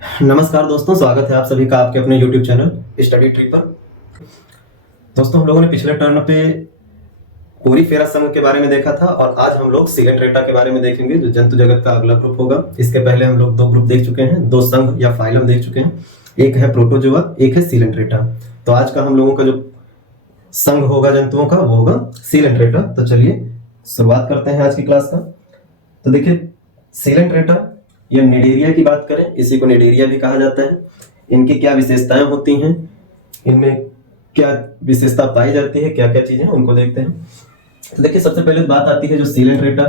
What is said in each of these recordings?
नमस्कार दोस्तों, स्वागत है आप सभी का आपके अपने YouTube चैनल स्टडी ट्री पर। दोस्तों, हम लोगों ने पिछले टर्न पे पोरीफेरा समूह के बारे में देखा था और आज हम लोग सिलेंट्रेटा के बारे में देखेंगे, जो जंतु जगत का अगला ग्रुप होगा। इसके पहले हम लोग दो ग्रुप देख चुके हैं, दो संघ या फाइलम देख चुके हैं। एक है प्रोटोजोआ, एक है सिलेंट्रेटा। तो आज का हम लोगों का जो संघ होगा जंतुओं का, वो होगा सिलेंट्रेटा। तो चलिए शुरुआत करते हैं आज की क्लास का। तो देखिए, सिलेंट्रेटा या निडेरिया की बात करें, इसी को निडेरिया भी कहा जाता है। इनकी क्या विशेषताएं होती हैं, इनमें क्या विशेषता पाई जाती है, क्या क्या चीजें, उनको देखते हैं। तो देखिए, सबसे पहले बात आती है जो सिलेंट्रेटा।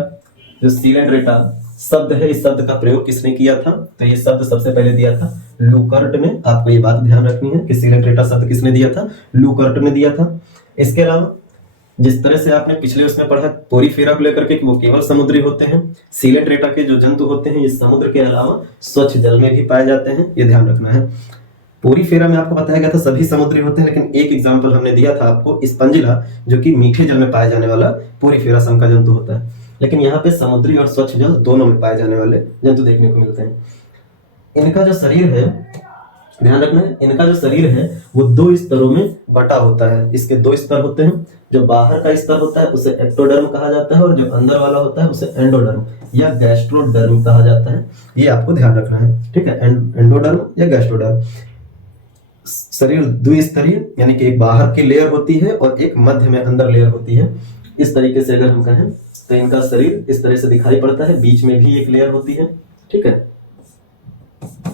जो सिलेंट्रेटा शब्द है, इस शब्द का प्रयोग किसने किया था? तो ये शब्द सबसे पहले दिया था लुकर्ट ने। आपको ये बात ध्यान रखनी है कि सिलेंट्रेटा शब्द किसने दिया था? लुकर्ट ने दिया था। इसके अलावा जिस तरह से आपने पिछले उसमें पढ़ा पोरीफेरा को लेकर के कि वो केवल समुद्री होते हैं, सिलेंट्रेटा के जो जंतु होते हैं ये समुद्र के अलावा स्वच्छ जल में भी पाए जाते हैं, ये ध्यान रखना है। पोरीफेरा में आपको बताया गया था सभी समुद्री होते हैं, लेकिन एक एग्जाम्पल हमने दिया था आपको, स्पंजिला, जो कि मीठे जल में पाए जाने वाला पोरीफेरा संघ का जंतु होता है। लेकिन यहाँ पे समुद्री और स्वच्छ जल दोनों में पाए जाने वाले जंतु देखने को मिलते हैं। इनका जो शरीर है, ध्यान रखना है, इनका जो शरीर है वो दो स्तरों में बटा होता है। इसके दो स्तर होते हैं। जो बाहर का स्तर होता है उसे एक्टोडर्म कहा जाता है और जो अंदर वाला होता है उसे एंडोडर्म या गैस्ट्रोडर्म कहा जाता है। ये आपको ध्यान रखना है, ठीक है। एंडोडर्म या गैस्ट्रोडर्म। शरीर द्विस्तरीय, यानी कि एक बाहर की लेयर होती है और एक मध्य में अंदर लेयर होती है। इस तरीके से अगर हम कहें तो इनका शरीर इस तरह से दिखाई पड़ता है, बीच में भी एक लेयर होती है, ठीक है।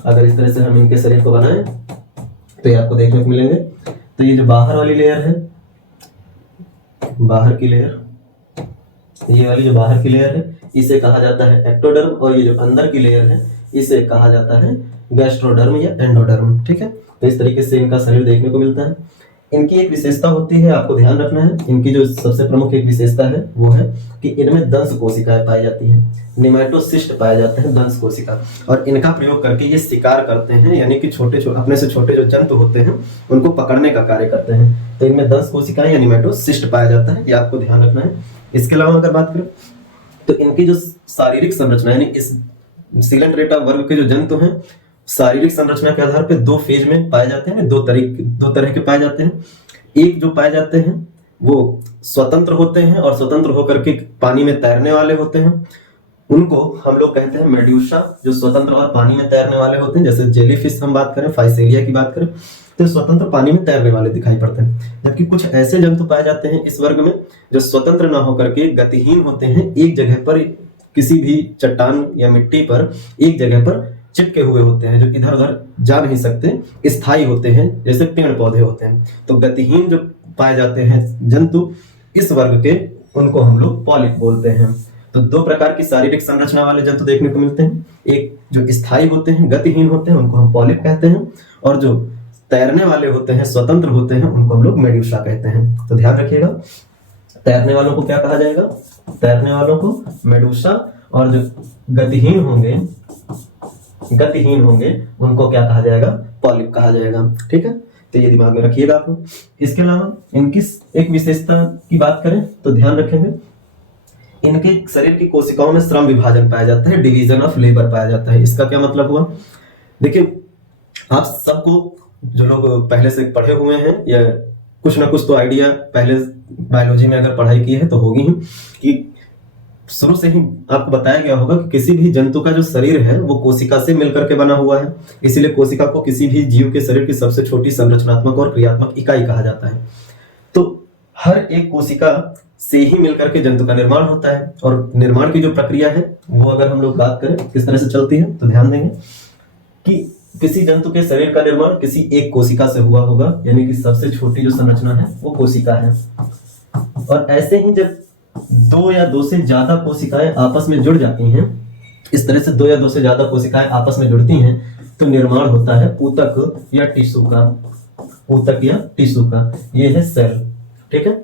अगर इस तरह से हम इनके शरीर को बनाएं तो ये आपको देखने को मिलेंगे। तो ये जो बाहर वाली लेयर है, बाहर की लेयर, ये वाली जो बाहर की लेयर है इसे कहा जाता है एक्टोडर्म, और ये जो अंदर की लेयर है इसे कहा जाता है गैस्ट्रोडर्म या एंडोडर्म, ठीक है। तो इस तरीके से इनका शरीर देखने को मिलता है। इनकी एक विशेषता होती है, आपको ध्यान रखना है। इनकी जो सबसे प्रमुख एक विशेषता है वो है कि इनमें दंश कोशिकाएं पाई जाती हैं, निमेटोसिस्ट पाए जाते हैं, दंश कोशिका। और इनका प्रयोग करके ये शिकार करते हैं, यानी कि अपने से छोटे जो जंतु होते हैं उनको पकड़ने का कार्य करते हैं। तो इनमें दंश कोशिकाएं या निमेटोसिस्ट पाया जाता है, ये आपको ध्यान रखना है। इसके अलावा अगर बात करें तो इनकी जो शारीरिक संरचना, यानी इस सिलेंट्रेटा वर्ग के जो जंतु हैं, शारीरिक संरचना के आधार पर दो फेज में पाए जाते हैं, दो तरह के पाए जाते हैं। एक जो पाए जाते हैं वो स्वतंत्र होते हैं और स्वतंत्र होकर के पानी में तैरने वाले होते हैं। उनको हम लोग कहते हैं मेड्यूसा, जो स्वतंत्र और पानी में तैरने वाले होते हैं। जैसे जेलीफिश हम बात करें, फाइसेलिया की बात करें, तो स्वतंत्र पानी में तैरने वाले दिखाई पड़ते हैं। जबकि कुछ ऐसे जंतु पाए जाते हैं इस वर्ग में जो स्वतंत्र ना होकर के गतिहीन होते हैं, एक जगह पर किसी भी चट्टान या मिट्टी पर एक जगह पर चिपके हुए होते हैं, जो इधर उधर जा नहीं सकते, स्थायी होते हैं, जैसे पेड़ पौधे होते हैं। तो गतिहीन जो पाए जाते हैं जंतु इस वर्ग के, उनको हम लोग पॉलिप बोलते हैं। तो दो प्रकार की शारीरिक संरचना वाले जंतु देखने को मिलते हैं। एक जो स्थायी होते हैं, गतिहीन होते हैं, उनको हम पॉलिप कहते हैं, और जो तैरने वाले होते हैं, स्वतंत्र होते हैं, उनको हम लोग मेड्यूसा कहते हैं। तो ध्यान रखिएगा, तैरने वालों को क्या कहा जाएगा? तैरने वालों को मेडूसा, और जो गतिहीन होंगे उनको क्या कहा जाएगा? पॉलिप कहा जाएगा, ठीक है। तो ये दिमाग में रखिएगा आप लोग। इसके अलावा इनकी एक विशेषता की बात करें तो ध्यान रखेंगे, इनके शरीर की कोशिकाओं में श्रम विभाजन पाया जाता है, डिवीजन ऑफ लेबर पाया जाता है। इसका क्या मतलब हुआ? देखिए, आप सबको, जो लोग पहले से पढ़े हुए हैं या कुछ ना कुछ तो आइडिया पहले बायोलॉजी में अगर पढ़ाई की है तो होगी ही, कि शुरू से ही आपको बताया गया होगा कि किसी भी जंतु का जो शरीर है वो कोशिका से मिलकर के बना हुआ है। इसीलिए कोशिका को किसी भी जीव के शरीर की सबसे छोटी संरचनात्मक और क्रियात्मक इकाई कहा जाता है। तो हर एक कोशिका से ही मिलकर के जंतु का निर्माण होता है, और निर्माण की जो प्रक्रिया है वो अगर हम लोग बात करें किस तरह से चलती है तो ध्यान देंगे कि किसी जंतु के शरीर का निर्माण किसी एक कोशिका से हुआ होगा, यानी कि सबसे छोटी जो संरचना है वो कोशिका है। और ऐसे ही जब दो या दो से ज्यादा कोशिकाएं आपस में जुड़ जाती हैं, इस तरह से दो या दो से ज्यादा कोशिकाएं आपस में जुड़ती हैं तो निर्माण होता है ऊतक या टिश्यू का। ऊतक या टिश्यू का, ये है सेल, ठीक है।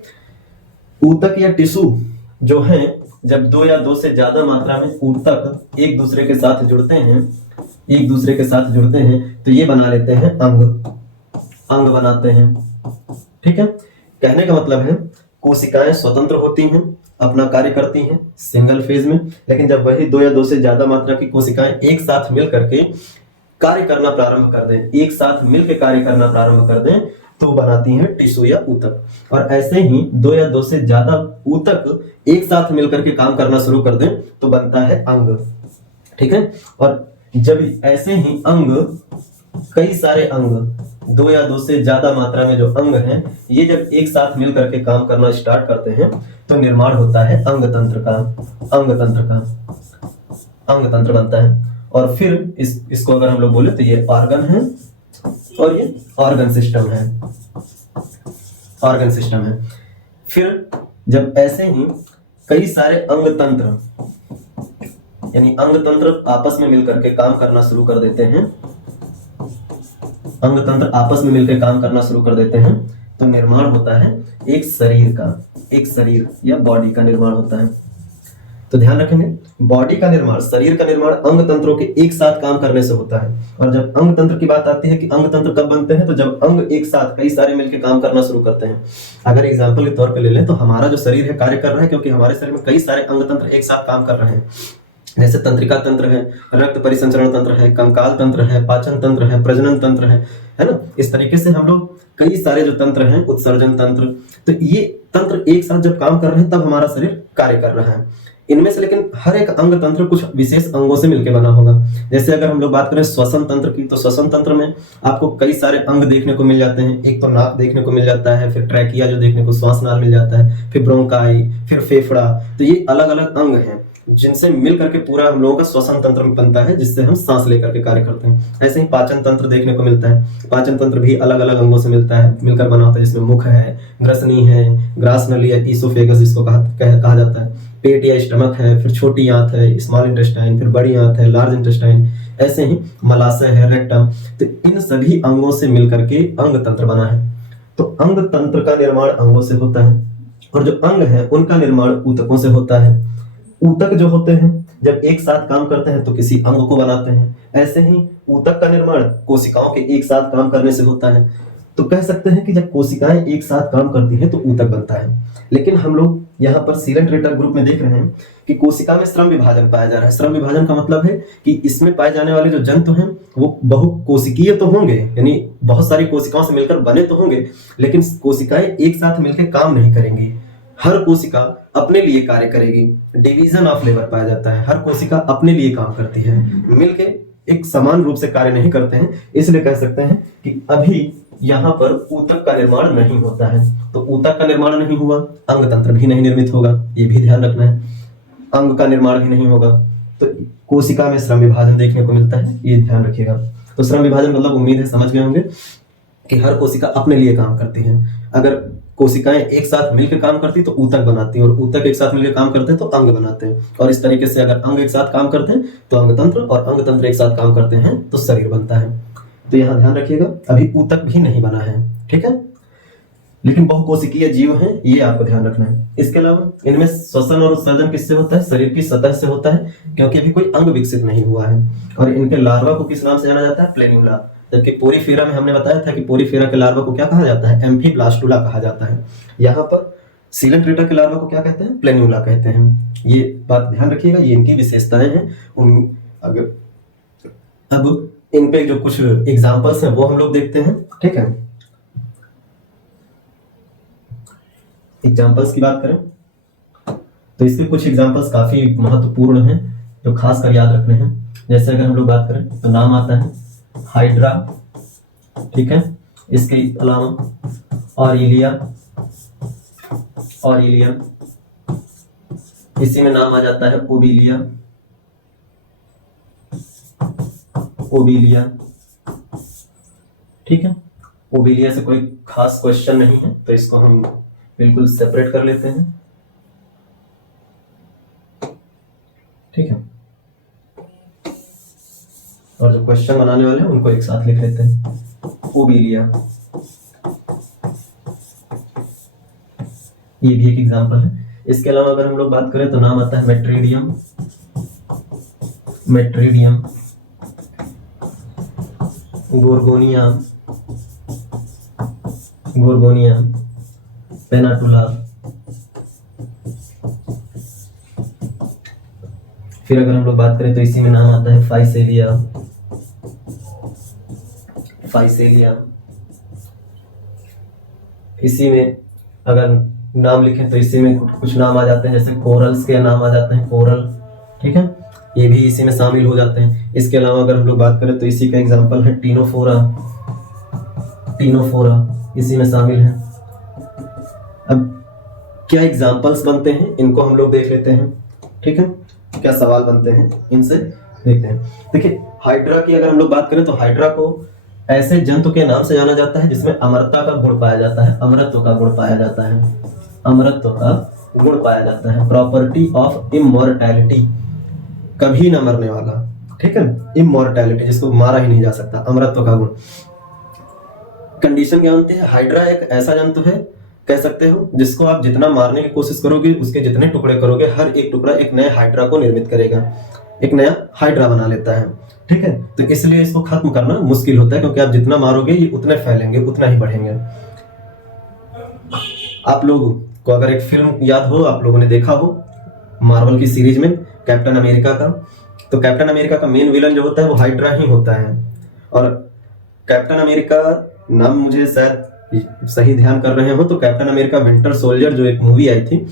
ऊतक या टिश्यू जो है, जब दो या दो से ज्यादा मात्रा में ऊतक एक दूसरे के साथ जुड़ते हैं तो ये बना लेते हैं अंग बनाते हैं, ठीक है। कहने का मतलब है कोशिकाएं स्वतंत्र होती हैं, अपना कार्य करती हैं सिंगल फेज में, लेकिन जब वही दो या दो से ज्यादा मात्रा की कोशिकाएं एक साथ मिल करके कार्य करना प्रारंभ कर दें, एक साथ मिलकर कार्य करना प्रारंभ कर दें, तो बनाती हैं टिश्यू या ऊतक। और ऐसे ही दो या दो से ज्यादा ऊतक एक साथ मिलकर के काम करना शुरू कर दें तो बनता है अंग। ठीक है, और जब ऐसे ही अंग, कई सारे अंग, दो या दो से ज्यादा मात्रा में जो अंग हैं, ये जब एक साथ मिल करके काम करना स्टार्ट करते हैं तो निर्माण होता है अंग तंत्र का। अंग तंत्र बनता है। और फिर इसको अगर हम लोग बोले तो ये ऑर्गन है और ये ऑर्गन सिस्टम है। ऑर्गन सिस्टम है। फिर जब ऐसे ही कई सारे अंग तंत्र, यानी अंग तंत्र आपस में मिलकर के काम करना शुरू कर देते हैं, अंग तंत्र आपस में मिलकर काम करना शुरू कर देते हैं, तो निर्माण होता है एक शरीर का, एक शरीर या बॉडी का निर्माण होता है। तो ध्यान रखेंगे, बॉडी का निर्माण, शरीर का निर्माण अंग तंत्रों के एक साथ काम करने से होता है। और जब अंग तंत्र की बात आती है कि अंग तंत्र कब बनते हैं, तो जब अंग एक साथ कई सारे मिलकर काम करना शुरू करते हैं। अगर एग्जांपल के तौर पे ले लें तो हमारा जो शरीर है कार्य कर रहा है क्योंकि हमारे शरीर में कई सारे अंग तंत्र एक साथ काम कर रहे हैं। जैसे तंत्रिका तंत्र है, रक्त परिसंचरण तंत्र है, कंकाल तंत्र है, पाचन तंत्र है, प्रजनन तंत्र है ना। इस तरीके से हम लोग कई सारे जो तंत्र हैं, उत्सर्जन तंत्र, तो ये तंत्र एक साथ जब काम कर रहे हैं तब हमारा शरीर कार्य कर रहा है। इनमें से लेकिन हर एक अंग तंत्र कुछ विशेष अंगों से मिलकर बना होगा। जैसे अगर हम लोग बात करें श्वसन तंत्र की, तो श्वसन तंत्र में आपको कई सारे अंग देखने को मिल जाते हैं। एक तो नाक देखने को मिल जाता है, फिर ट्रैकिया जो देखने को श्वास नाल मिल जाता है, फिर ब्रोंकाई, फिर फेफड़ा। तो ये अलग अलग अंग हैं जिनसे मिल करके पूरा हम लोगों का श्वसन तंत्र बनता है, जिससे हम सांस लेकर के कार्य करते हैं। ऐसे ही पाचन तंत्र देखने को मिलता है। पाचन तंत्र भी अलग अलग अंगों से मिलकर बना होता है, जिसमें मुख है, ग्रसनी है, ग्रास नली या ईसोफेगस जिसको कहा जाता है, पेट या स्टमक है, फिर छोटी आंत है, स्मॉल इंटेस्टाइन, फिर बड़ी आंत है, लार्ज इंटेस्टाइन, ऐसे ही मलाशय है, रेक्टम। तो इन सभी अंगों से मिलकर के अंग तंत्र बना है। तो अंग तंत्र का निर्माण अंगों से होता है, और जो अंग है उनका निर्माण ऊतकों से होता है। ऊतक जो होते हैं जब एक साथ काम करते हैं तो किसी अंग को बनाते हैं। ऐसे ही ऊतक का निर्माण कोशिकाओं के एक साथ काम करने से होता है। तो कह सकते हैं कि जब कोशिकाएं एक साथ काम करती हैं तो ऊतक बनता है। लेकिन हम लोग यहाँ पर सीलेंट्रेटा ग्रुप में देख रहे हैं कि कोशिका में श्रम विभाजन पाया जा रहा है। श्रम विभाजन का मतलब है कि इसमें पाए जाने वाले जो जंतु हैं वो बहुकोशिकीय तो होंगे, यानी बहुत सारी कोशिकाओं से मिलकर बने तो होंगे, लेकिन कोशिकाएं एक साथ मिलकर काम नहीं करेंगी। हर कोशिका अपने लिए कार्य करेगी। डिवीजन ऑफ लेबर पाया जाता है। हर कोशिका अपने लिए काम करती है, मिलके एक समान रूप से कार्य नहीं करते हैं। इसलिए कह सकते हैं कि अभी यहाँ पर ऊतक का निर्माण नहीं होता है। तो ऊतक का निर्माण नहीं हुआ, अंग तंत्र भी नहीं निर्मित होगा, ये भी ध्यान रखना है। अंग का निर्माण भी नहीं होगा, तो कोशिका में श्रम विभाजन देखने को मिलता है, ये ध्यान रखिएगा। तो श्रम विभाजन मतलब उम्मीद है समझ गए होंगे कि हर कोशिका अपने लिए काम करती है। अगर कोशिकाएं एक साथ मिलकर काम करती तो ऊतक बनाती है, और ऊतक एक साथ मिलकर काम करते हैं तो अंग बनाते हैं। और इस तरीके से अगर अंग एक साथ काम करते हैं तो अंग तंत्र, और अंग तंत्र एक साथ काम करते हैं तो शरीर बनता है। तो यहाँ ध्यान रखिएगा, अभी ऊतक भी नहीं बना है, ठीक है, लेकिन बहुकोशिकीय जीव हैं, ये आपको ध्यान रखना है। इसके अलावा इनमें श्वसन और उत्सर्जन किससे होता है? शरीर की सतह से होता है, क्योंकि अभी कोई अंग विकसित नहीं हुआ है। और इनके लार्वा को किस नाम से जाना जाता है? प्लेन्यूला। जबकि पोरीफेरा में हमने बताया था कि पोरीफेरा के लार्वा को क्या कहा जाता है? एम्फीब्लास्टुला कहा जाता है। यहाँ पर सीलेंट्रेटा के लार्वा को क्या कहते हैं? प्लेन्यूला कहते हैं। ये बात ध्यान रखिएगा, ये इनकी विशेषताएं हैं। अब इन पे जो कुछ एग्जाम्पल्स हैं वो हम लोग देखते हैं, ठीक है। एग्जाम्पल्स की बात करें तो इसके कुछ एग्जाम्पल्स काफी महत्वपूर्ण हैं जो खास कर याद रखने हैं। जैसे अगर हम लोग बात करें तो नाम आता है हाइड्रा, ठीक है। इसके अलावा ऑरिलिया, इसी में नाम आ जाता है ओबिलिया, ठीक है। ओबिलिया से कोई खास क्वेश्चन नहीं है, तो इसको हम बिल्कुल सेपरेट कर लेते हैं, ठीक है। और जो क्वेश्चन बनाने वाले हैं उनको एक साथ लिख लेते हैं, ओबिलिया। ये भी एक एग्जांपल है। इसके अलावा अगर हम लोग बात करें तो नाम आता है मेट्रीडियम, गोर्गोनिया, पेनाटुला। फिर अगर हम लोग बात करें तो इसी में नाम आता है फाइसेलिया, फाइसेलिया। इसी में अगर नाम लिखें तो इसी में कुछ नाम आ जाते हैं, जैसे कोरल्स के नाम आ जाते हैं, कोरल, ठीक है, ये भी इसी में शामिल हो जाते हैं। इसके अलावा अगर हम लोग बात करें तो इसी का एग्जांपल है टीनोफोरा, टीनोफोरा इसी में शामिल है। अब क्या एग्जांपल्स बनते हैं इनको हम लोग देख लेते हैं, ठीक है, क्या सवाल बनते हैं इनसे देखते हैं। देखिए हाइड्रा की अगर हम लोग बात करें तो हाइड्रा को ऐसे जंतु के नाम से जाना जाता है जिसमें अमरता का गुण पाया जाता है, अमरत्व का गुण पाया जाता है, अमरत्व का गुण पाया जाता है, प्रॉपर्टी ऑफ इमॉर्टैलिटी, कभी ना मरने वाला, ठीक है, इमॉर्टैलिटी जिसको मारा ही नहीं जा सकता, अमरत्व का गुण। कंडीशन क्या होती है, हाइड्रा एक ऐसा जंतु है कह सकते हो जिसको आप जितना मारने की कोशिश करोगे, उसके जितने टुकड़े करोगे, हर एक टुकड़ा एक नए हाइड्रा को निर्मित करेगा, एक नया हाइड्रा बना लेता है, ठीक है। तो इसलिए इसको खत्म करना मुश्किल होता है, क्योंकि आप जितना मारोगे ये उतने फैलेंगे, उतना ही बढ़ेंगे। आप लोगों को अगर एक फिल्म याद हो, आप लोगों ने देखा हो मार्वल की सीरीज में कैप्टन अमेरिका का, तो कैप्टन अमेरिका का मेन विलन जो होता है वो हाइड्रा ही होता है। और कैप्टन अमेरिका नाम मुझे शायद सही ध्यान कर रहे हो तो कैप्टन अमेरिका विंटर सोल्जर जो एक मूवी आई थी,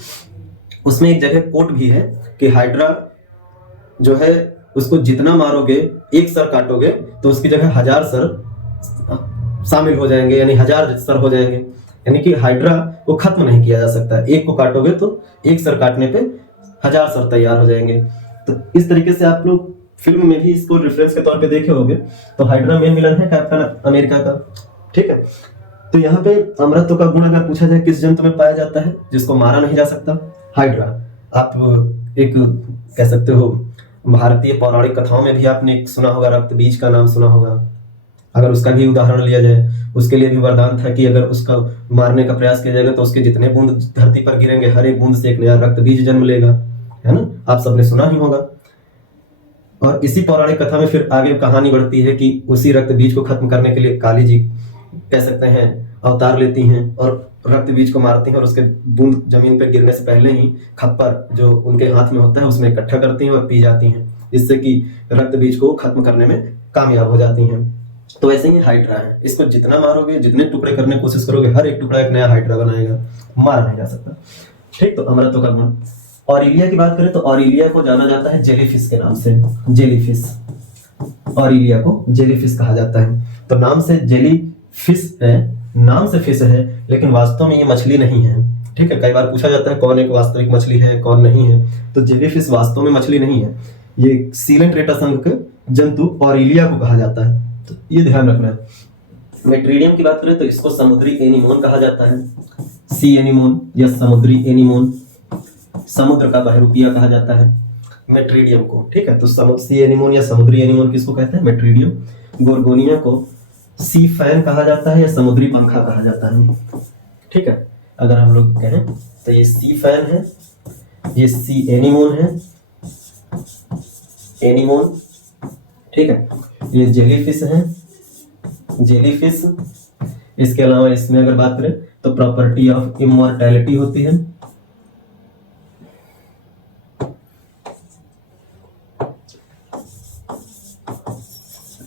उसमें एक जगह कोट भी है कि हाइड्रा जो है उसको जितना मारोगे, एक सर काटोगे तो उसकी जगह 1000 सर शामिल हो जाएंगे, यानी 1000 सर हो जाएंगे, यानी कि हाइड्रा को खत्म नहीं किया जा सकता। एक को काटोगे तो एक सर काटने पे 1000 सर तैयार हो जाएंगे। तो इस तरीके से आप लोग फिल्म में भी इसको रेफरेंस के तौर पे देखे होंगे। तो हाइड्रा मेन विलन है कैप्टन अमेरिका का, ठीक है। तो यहाँ पे अमरत्व का गुण अगर पूछा जाए किस जंतु में पाया जाता है जिसको मारा नहीं जा सकता, हाइड्रा। आप एक कह सकते हो भारतीय पौराणिक कथाओं में भी आपने सुना होगा, रक्त बीज का नाम सुना होगा। अगर उसका भी उदाहरण लिया जाए, उसके लिए भी वरदान था कि अगर उसका मारने का प्रयास किया जाएगा तो उसके जितने बूंद धरती पर गिरेंगे, हर एक बूंद से एक नया रक्त बीज जन्म लेगा, है ना, आप सबने सुना ही होगा। और इसी पौराणिक कथा में फिर आगे कहानी बढ़ती है कि उसी रक्त बीज को खत्म करने के लिए काली जी कह सकते हैं अवतार लेती हैं और रक्त बीज को मारती हैं, और उसके बूंद जमीन पर गिरने से पहले ही खप्पर जो उनके हाथ में होता है उसमें इकट्ठा करती हैं और पी जाती हैं, जिससे कि रक्त बीज को खत्म करने में कामयाब हो जाती हैं। तो ऐसे ही हाइड्रा है, इसको जितना मारोगे, जितने टुकड़े करने की कोशिश करोगे, हर एक टुकड़ा एक नया हाइड्रा बनाएगा, मारा नहीं जा सकता, ठीक। तो अमरत्व का गुण। ऑरिलिया की बात करें तो ऑरिलिया को जाना जाता है जेलीफिश के नाम से, जेलीफिश, ऑरिलिया को जेलीफिश कहा जाता है। तो नाम से जेलीफिश है, नाम से फिश है, लेकिन वास्तव में ये मछली नहीं है, ठीक है। कई बार पूछा जाता है कौन एक वास्तविक मछली है कौन नहीं है, तो जेलीफिश वास्तव में मछली नहीं है, ये सीलेंट्रेटा संघ के जंतु ऑरिलिया को कहा जाता है, तो ये ध्यान रखना है। मेट्रीडियम की बात करें तो इसको समुद्री एनीमोन कहा जाता है, सी एनीमोन या समुद्री एनीमोन, समुद्र का बहरूपिया कहा जाता है मेट्रीडियम को, ठीक है। तो सी एनीमोन या समुद्री एनीमोन किसको कहते हैं, मेट्रीडियम। गोर्गोनिया को सी फैन कहा जाता है या समुद्री पंखा कहा जाता है, ठीक है। अगर हम लोग कहें तो ये सी फैन है, ये सी एनीमोन है, एनीमोन, ठीक है। ये जेलीफिश है, जेलीफिश। इसके अलावा इसमें अगर बात करें तो प्रॉपर्टी ऑफ इमॉर्टैलिटी होती है,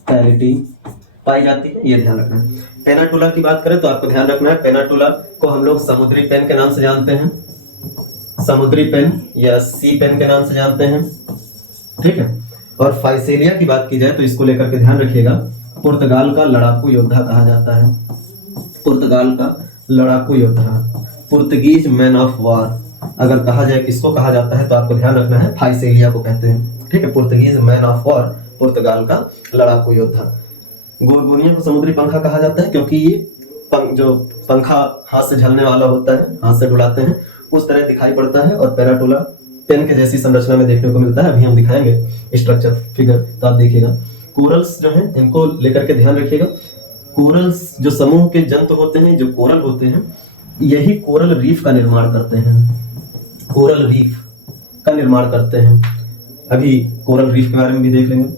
टैलिटी पाई जाती है, ये ध्यान रखना है। पेनाटुला की बात करें तो आपको ध्यान रखना है, पेनाटुला को हम लोग समुद्री पेन के नाम से जानते हैं, समुद्री पेन या सी पेन के नाम से जानते हैं, ठीक है। और फाइसेलिया की बात की जाए तो इसको लेकर के ध्यान रखिएगा, पुर्तगाल का लड़ाकू योद्धा कहा जाता है, पुर्तगाल का लड़ाकू योद्धा, पुर्तगीज मैन ऑफ वॉर अगर कहा जाए किसको कहा जाता है तो आपको ध्यान रखना है फाइसेलिया को कहते हैं, ठीक है। पुर्तगीज मैन ऑफ वॉर, पुर्तगाल का लड़ाकू योद्धा। गोर्गोनिया को समुद्री पंखा कहा जाता है क्योंकि ये जो पंखा हाथ से झलने वाला होता है, हाथ से डुलाते हैं, उस तरह दिखाई पड़ता है। और पेनाटुला पेन के जैसी संरचना में देखने को मिलता है, अभी हम दिखाएंगे स्ट्रक्चर फिगर, तो आप देखिएगा। कोरल्स जो हैं इनको लेकर के ध्यान रखिएगा, कोरल्स जो समूह के जंतु होते हैं, जो कोरल होते हैं, यही कोरल रीफ का निर्माण करते हैं, कोरल रीफ का निर्माण करते हैं। अभी कोरल रीफ के बारे में भी देख लेंगे।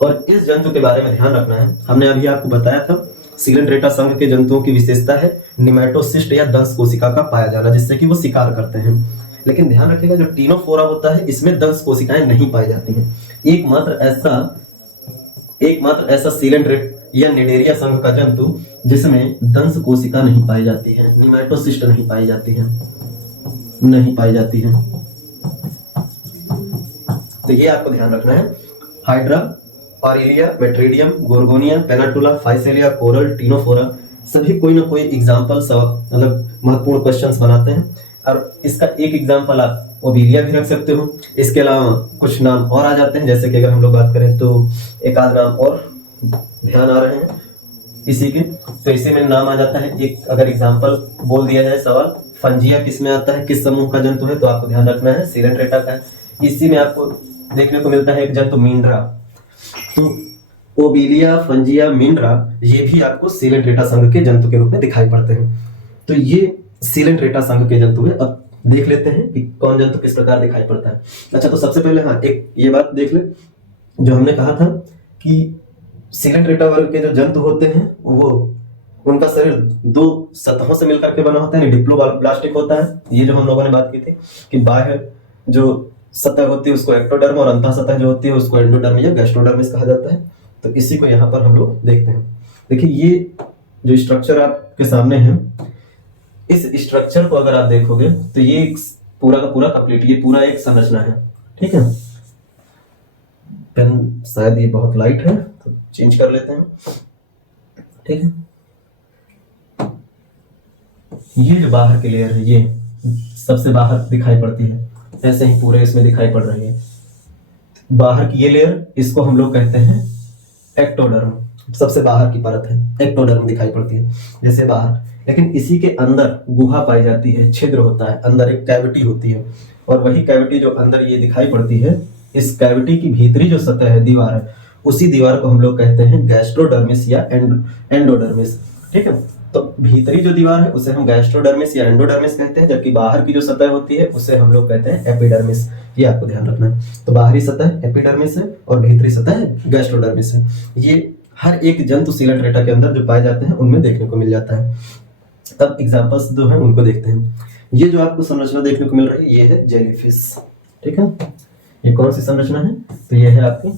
और इस जंतु के बारे में ध्यान रखना है, हमने अभी आपको बताया था सीलेंट्रेटा संघ के जंतुओं की विशेषता है निमेटोसिस्ट या दंश कोशिका का पाया जाना, जिससे कि वो शिकार करते हैं। लेकिन ध्यान रखिएगा जो टीनोफोरा होता है इसमें दंश कोशिकाएं नहीं पाई जाती हैं। एकमात्र ऐसा या निडेरिया संघ का जंतु जिसमें दंश कोशिका नहीं पाई जाती है, निमैटोसिस्ट नहीं पाई जाती है, तो ये आपको ध्यान रखना है। Hydra, Aurelia, Metridium, Gorgonia, Pennatula, Physalia, coral, Ctenophora, सभी कोई ना कोई एग्जाम्पल मतलब महत्वपूर्ण क्वेश्चंस बनाते हैं। और इसका एक एग्जाम्पल आप ओबिलिया भी रख सकते हो। इसके अलावा कुछ नाम और आ जाते हैं, जैसे कि अगर हम लोग बात करें तो एक आध नाम और ध्यान आ रहे हैं इसी के, तो इसी में नाम आ जाता है। एक अगर एग्जाम्पल बोल दिया जाए सवाल, फंजिया किस में आता है, किस समूह का जंतु है, तो आपको ध्यान रखना है सीलेंट्रेटा का है। इसी में आपको देखने को मिलता है एक जंतु मिनरा, तो ओबिलिया, फंजिया, मिनरा ये भी आपको सीलेंट्रेटा संघ के जंतु के रूप में दिखाई पड़ते हैं। तो ये सीलेंट्रेटा संघ के जंतु है। अब देख लेते हैं कि कौन जंतु किस प्रकार दिखाई पड़ता है। अच्छा, तो सबसे पहले हाँ एक ये बात देख ले, जो हमने कहा था कि सीलेंट्रेटा वर्ग के जो जंतु होते हैं वो उनका शरीर दो सतहों से मिलकर के बना होता है, डिप्लोब्लास्टिक होता है। ये जो हम लोगों ने बात की थी कि बाह्य जो सतह होती है उसको एक्टोडर्म और अंतः सतह जो होती है उसको एंडोडर्म या गैस्ट्रोडर्मिस कहा जाता है। तो इसी को यहाँ पर हम लोग देखते हैं। देखिए ये जो स्ट्रक्चर आपके सामने है, इस स्ट्रक्चर को अगर आप देखोगे तो ये पूरा का पूरा कंप्लीट, ये पूरा एक संरचना है। ठीक है, पेन शायद ये बहुत लाइट है तो चेंज कर लेते हैं। ठीक है, ये जो बाहर की लेयर है ये सबसे बाहर दिखाई पड़ती है, ऐसे ही पूरे इसमें दिखाई पड़ रही है। बाहर की ये लेयर, इसको हम लोग कहते हैं एक्टोडर्म, सबसे बाहर की परत है, एक्टोडर्म दिखाई पड़ती है जैसे बाहर। लेकिन इसी के अंदर गुहा पाई जाती है, छिद्र होता है, अंदर एक कैविटी होती है, और वही कैविटी जो अंदर ये दिखाई पड़ती है, इस कैविटी की भीतरी जो सतह है, दीवार है, उसी दीवार को हम लोग कहते हैं गैस्ट्रोडर्मिस या एंडोडर्मिस। ठीक है, तो भीतरी जो दीवार है उसे हम गैस्ट्रोडर्मिस या एंडोडर्मिस कहते हैं, जबकि बाहर की जो सतह होती है उसे हम लोग कहते हैं एपिडर्मिस। ये आपको ध्यान रखना है। तो बाहरी सतह एपिडर्मिस है और भीतरी सतह गैस्ट्रोडर्मिस है। ये हर एक जंतु सीलेंट्रेटा के अंदर जो पाए जाते हैं उनमें देखने को मिल जाता है। तब एग्जांपल्स जो हैं उनको देखते हैं। ये जो आपको संरचना देखने को मिल रही है ये है जेलीफिश। ठीक है, ये कौन सी संरचना है, तो ये है आपकी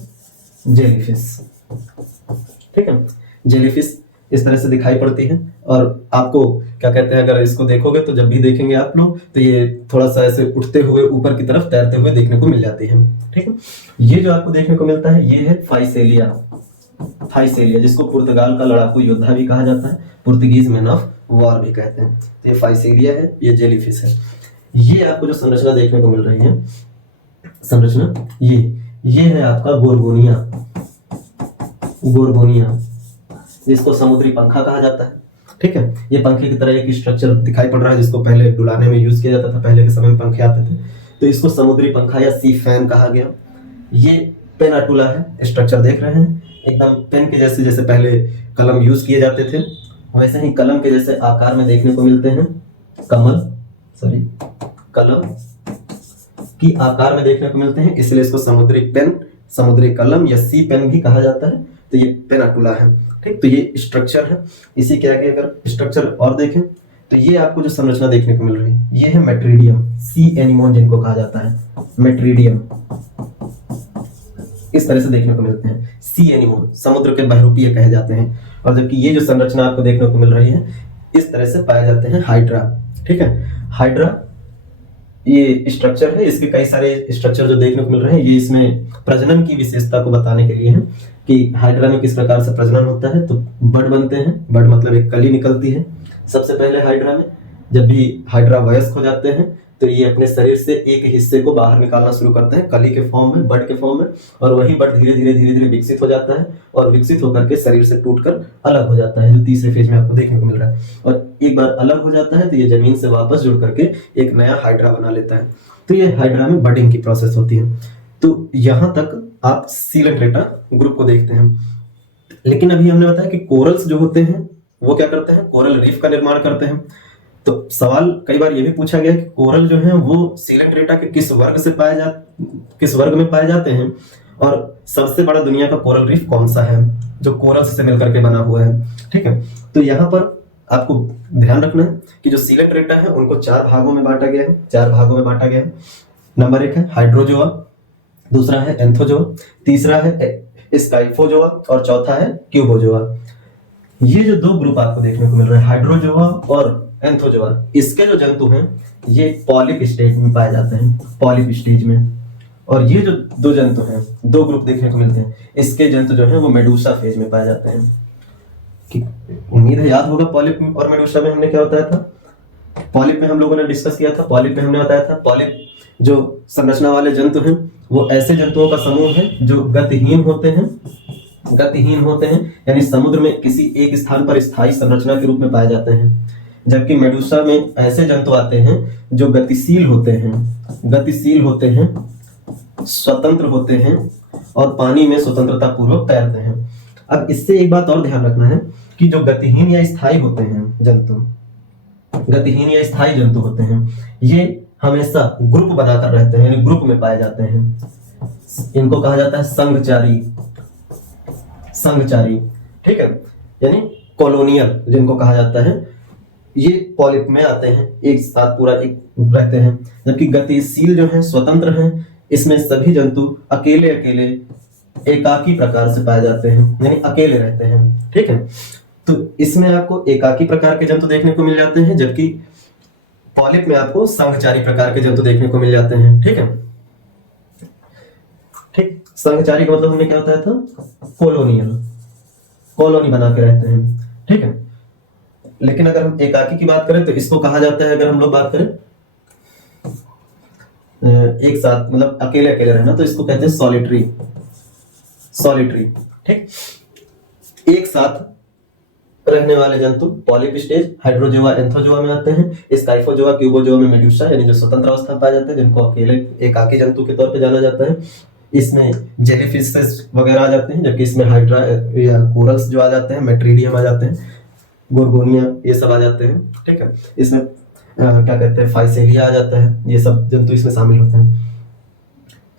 जेलीफिश। ठीक है, जेलीफिश इस तरह से दिखाई पड़ती है। और आपको क्या कहते हैं, अगर इसको देखोगे तो जब भी देखेंगे आप लोग तो ये थोड़ा सा ऐसे उठते हुए ऊपर की तरफ तैरते हुए देखने को मिल जाती है। ठीक है, ये जो आपको देखने को मिलता है ये है फाइसेलिया, जिसको पुर्तगाल का लड़ाकू योद्धा भी कहा जाता है, पुर्तगीज मैन ऑफ वॉर भी कहते हैं। तो ये फाइसेलिया है, ये जेलीफिश है। ये आपको जो संरचना देखने को मिल रही है, संरचना ये है आपका गोर्गोनिया, जिसको समुद्री पंखा कहा जाता है। ठीक है, ये पंखे की तरह एक स्ट्रक्चर दिखाई पड़ रहा है, जिसको पहले डुलाने में यूज किया जाता था, पहले के समय में पंखे आते थे, तो इसको समुद्री पंखा या सी फैन कहा गया। ये पेनाटुला है, स्ट्रक्चर देख रहे हैं, एकदम पेन के जैसे, जैसे पहले कलम यूज किए जाते थे वैसे ही कलम के जैसे आकार में देखने को मिलते हैं। कलम की आकार में देखने को मिलते हैं, इसलिए इसको समुद्री पेन, समुद्री कलम या सी पेन भी कहा जाता है। तो ये पेनाटुला है। ठीक, तो ये स्ट्रक्चर है। इसी के आगे अगर स्ट्रक्चर और देखें तो ये आपको जो संरचना देखने को मिल रही है ये है मेट्रीडियम, सी एनिमोन जिनको कहा जाता है, मेट्रीडियम इस तरह से देखने को मिलते हैं। सी एनिमोन समुद्र के बहरूपीय कहे जाते हैं। और जबकि ये जो संरचना आपको देखने को मिल रही है इस तरह से पाए जाते हैं हाइड्रा। ठीक है, हाइड्रा ये स्ट्रक्चर है, इसके कई सारे स्ट्रक्चर जो देखने को मिल रहे हैं ये इसमें प्रजनन की विशेषता को बताने के लिए है कि हाइड्रा में किस प्रकार से प्रजनन होता है। तो बड बनते हैं, बड मतलब एक कली निकलती है सबसे पहले हाइड्रा में। जब भी हाइड्रा वयस्क हो जाते हैं तो ये अपने शरीर से एक हिस्से को बाहर निकालना शुरू करते हैं कली के फॉर्म में, बड के फॉर्म में, और वही बड धीरे धीरे विकसित हो जाता है और विकसित होकर के शरीर से टूटकर अलग हो जाता है, जो तीसरे फेज में आपको देखने को मिल रहा है। और एक बार अलग हो जाता है तो ये जमीन से वापस जुड़ करके एक नया हाइड्रा बना लेता है। तो ये हाइड्रा में बडिंग की प्रोसेस होती है। तो यहाँ तक आप सीलेंट्रेटा ग्रुप को देखते हैं। लेकिन अभी हमने बताया कि कोरल्स जो होते हैं वो क्या करते हैं, कोरल रीफ का निर्माण करते हैं। तो सवाल कई बार ये भी पूछा गया कि कोरल जो है वो सीलेंट्रेटा के किस वर्ग में पाए जाते हैं, और सबसे बड़ा दुनिया का कोरल रीफ कौन सा है जो कोरल से मिलकर के बना हुआ है। ठीक है, तो यहाँ पर आपको ध्यान रखना है कि जो सीलेंट्रेटा है उनको 4 भागों में बांटा गया है। नंबर 1 है हाइड्रोजोआ, दूसरा है एंथोजोआ, तीसरा है स्काइफोजोआ और चौथा है क्यूबोजोआ। ये जो दो ग्रुप आपको देखने को मिल रहे हैं, हाइड्रोजोआ और एंथोजोआ, इसके जो जंतु हैं ये पॉलिप स्टेज में पाए जाते हैं, पॉलिप स्टेज में। और ये जो दो जंतु हैं, दो ग्रुप देखने को मिलते हैं, इसके जंतु जो हैं वो मेडूसा फेज में पाए जाते हैं। उम्मीद है याद होगा पॉलिप और मेडूसा में हमने क्या बताया था। पॉलिप में हम लोगों ने डिस्कस किया था, पॉलिप में हमने बताया था पॉलिप जो संरचना वाले जंतु हैं वो ऐसे जंतुओं का समूह है जो गतिहीन होते हैं, गतिहीन होते हैं यानी समुद्र में किसी एक स्थान पर स्थायी संरचना के रूप में पाए जाते हैं। जबकि मेडूसा में ऐसे जंतु आते हैं जो गतिशील होते हैं, गतिशील होते हैं, स्वतंत्र होते हैं और पानी में स्वतंत्रता पूर्वक तैरते हैं। अब इससे एक बात और ध्यान रखना है कि जो गतिहीन या स्थायी होते हैं जंतु, गतिहीन या स्थायी जंतु होते हैं, ये हमेशा ग्रुप बनाकर रहते हैं, यानी ग्रुप में पाए जाते हैं। इनको कहा जाता है संघचारी, संघचारी, ठीक है, यानी कॉलोनियल जिनको कहा जाता है। ये पॉलिप में आते हैं, एक साथ पूरा एक रहते हैं। जबकि गतिशील जो हैं, स्वतंत्र हैं, इसमें सभी जंतु अकेले अकेले एकाकी प्रकार से पाए जाते हैं, यानी अकेले रहते हैं, ठीक है। तो इसमें आपको एकाकी प्रकार के जंतु देखने को मिल जाते हैं, जबकि पॉलिप में आपको संघचारी प्रकार के जंतु देखने को मिल जाते हैं, ठीक है। ठीक, संघचारी का मतलब हमने क्या बताया था, कॉलोनियल, कॉलोनी बना के रहते हैं, ठीक है। लेकिन अगर हम एकाकी की बात करें तो इसको कहा जाता है, अगर हम लोग बात करें एक साथ मतलब अकेले अकेले रहना, तो इसको कहते हैं सॉलिटरी, सॉलिटरी, ठीक। एक साथ रहने वाले जंतु पॉलिप स्टेज, हाइड्रोजोआ एंथोजोआ में आते हैं, स्काइफोजोआ क्यूबोजोआ में मेडूसा यानी जो स्वतंत्र अवस्था में पाए जाते हैं, जिनको अकेले एकाकी जंतु के तौर पे जाना जाता है। इसमें जेलीफिशेस वगैरह आ जाते हैं, जबकि इसमें हाइड्रा या कोरल्स जो आ जाते हैं, मेट्रीडियम आ जाते हैं, गोर्गोनिया ये सब आ जाते हैं, ठीक है। इसमें क्या कहते हैं, फाइसेलिया आ जाता है, ये सब जंतु इसमें शामिल होते हैं।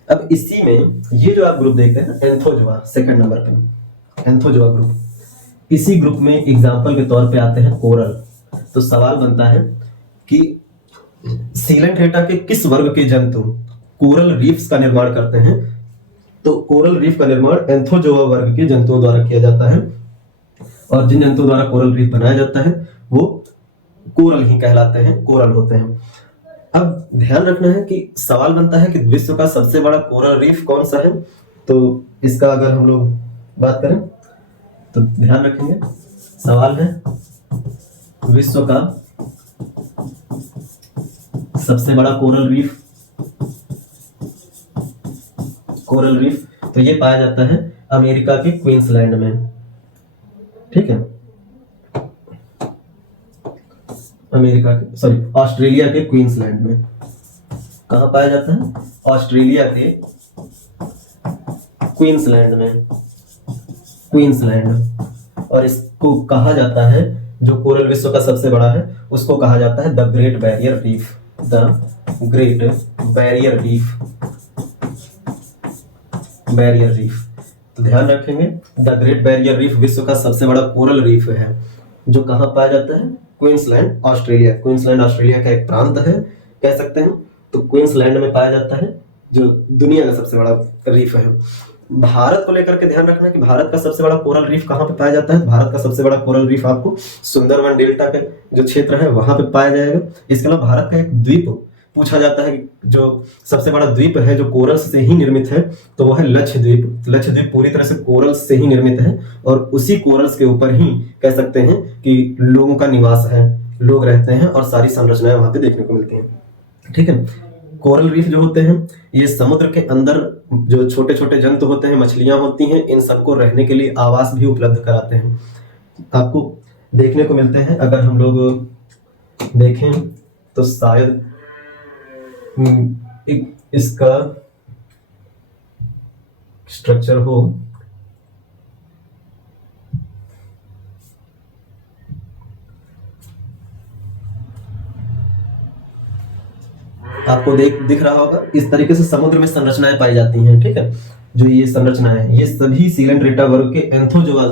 अब इसी में ये जो आप ग्रुप देखते हैं ना, एंथोजोआ सेकंड नंबर पे, एंथोजोआ ग्रुप, इसी ग्रुप में एग्जाम्पल के तौर पे आते हैं कोरल। तो सवाल बनता है कि सीलेंट्रेटा के किस वर्ग के जंतु कोरल रीफ्स का निर्माण करते हैं। तो कोरल रीफ का निर्माण एंथोजोआ वर्ग के जंतुओं द्वारा किया जाता है, और जिन जंतुओं द्वारा कोरल रीफ बनाया जाता है वो कोरल ही कहलाते हैं, कोरल होते हैं। अब ध्यान रखना है कि सवाल बनता है कि विश्व का सबसे बड़ा कोरल रीफ कौन सा है। तो इसका अगर हम लोग बात करें तो ध्यान रखेंगे, सवाल है विश्व का सबसे बड़ा कोरल रीफ, कोरल रीफ तो ये पाया जाता है अमेरिका के क्वींसलैंड में, ठीक है। अमेरिका के सॉरी ऑस्ट्रेलिया के क्वींसलैंड में कहाँ पाया जाता है, ऑस्ट्रेलिया के क्वींसलैंड में, क्वींसलैंड। और इसको कहा जाता है, जो कोरल विश्व का सबसे बड़ा है उसको कहा जाता है the great barrier reef, the great barrier reef, barrier reef. तो ध्यान रखेंगे द ग्रेट बैरियर रीफ विश्व का सबसे बड़ा कोरल रीफ है, जो कहाँ पाया जाता है, क्वींसलैंड ऑस्ट्रेलिया। क्वींसलैंड ऑस्ट्रेलिया का एक प्रांत है कह सकते हैं। तो क्वींसलैंड में पाया जाता है जो दुनिया का सबसे बड़ा रीफ है। भारत को लेकर के ध्यान रखना है कि भारत का सबसे बड़ा कोरल रीफ कहाँ पे पाया जाता है। भारत का सबसे बड़ा कोरल रीफ आपको सुंदरवन डेल्टा के जो क्षेत्र है वहां पे पाया जाएगा। इसके अलावा भारत का एक द्वीप पूछा जाता है, जो सबसे बड़ा द्वीप है जो कोरल से ही निर्मित है, तो वह है लक्षद्वीप। लक्षद्वीप पूरी तरह से कोरल से ही निर्मित है, और उसी कोरल्स के ऊपर ही कह सकते हैं कि लोगों का निवास है, लोग रहते हैं और सारी संरचनाएं वहां पे देखने को मिलती हैं, ठीक है। कोरल रीफ जो होते हैं ये समुद्र के अंदर जो छोटे छोटे जंतु होते हैं, मछलियां होती हैं, इन सबको रहने के लिए आवास भी उपलब्ध कराते हैं। आपको देखने को मिलते हैं, अगर हम लोग देखें तो शायद इसका स्ट्रक्चर हो, आपको दिख रहा होगा इस तरीके से समुद्र में संरचनाएं पाई जाती हैं, ठीक है। जो ये संरचनाएं हैं ये सभी सीलेंट्रेटा वर्ग के एंथोजोआ,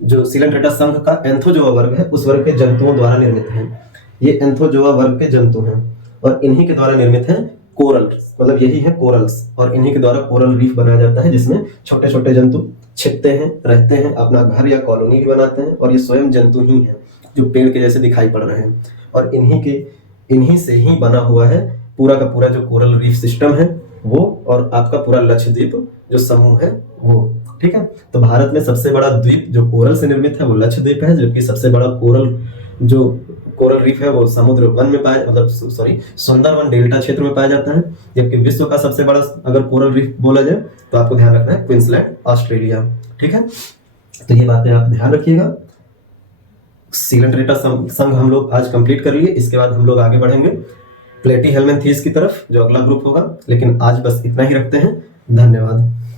जो सीलेंट्रेटा संघ का एंथोजोआ वर्ग है उस वर्ग के जंतुओं द्वारा निर्मित हैं। ये एंथोजोआ वर्ग के जंतु हैं और इन्हीं के द्वारा निर्मित है कोरल, मतलब यही है कोरल्स, और इन्हीं के द्वारा कोरल रीफ बनाया जाता है जिसमें छोटे छोटे जंतु छिपते हैं, रहते हैं, अपना घर या कॉलोनी भी बनाते हैं, और ये स्वयं जंतु ही हैं जो पेड़ के जैसे दिखाई पड़ रहे हैं, और इन्हीं से ही बना हुआ है पूरा का पूरा जो कोरल रीफ सिस्टम है वो, और आपका पूरा लक्षद्वीप जो समूह है वो। ठीक है, तो भारत में सबसे बड़ा द्वीप जो कोरल से निर्मित है वो लक्षद्वीप है, जबकि सबसे बड़ा कोरल रीफ है वो समुद्र वन में सुंदरवन डेल्टा क्षेत्र में पाया जाता है। जबकि विश्व का सबसे बड़ा अगर कोरल रीफ बोला जाए तो आपको ध्यान रखना है क्वींसलैंड, ऑस्ट्रेलिया। ठीक है, तो ये बातें आप ध्यान रखिएगा। सीलेंट रेटा संघ हम लोग आज कंप्लीट कर लिए, इसके बाद हम लोग आगे बढ़ेंगे प्लेटी हेलमिंथीज की तरफ जो अगला ग्रुप होगा, लेकिन आज बस इतना ही रखते हैं। धन्यवाद।